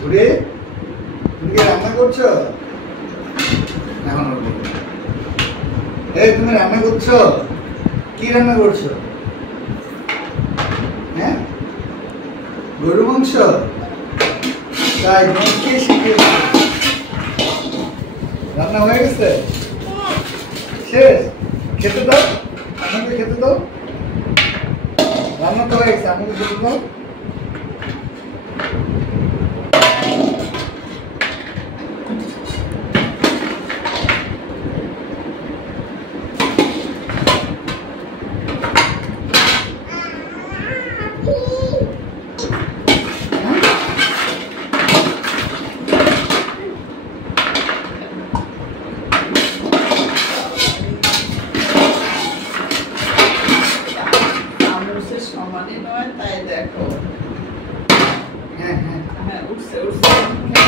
ঘুরে তুমি কি রান্না করছো? এখন এই তুমি রান্না করছো? কি রান্না করছো? হ্যাঁ, গরু মাংস। তাই তোমাকে কে শিখিয়েছে? রান্না হয়ে গেছে? শেষ? খেতে দাও, আমাকে খেতে দাও। রান্না তো হয়ে গেছে, আমাকে খেতে দাও। সমানে নয়, তাই দেখো। হ্যাঁ হ্যাঁ হ্যাঁ, উঠছে উঠছে।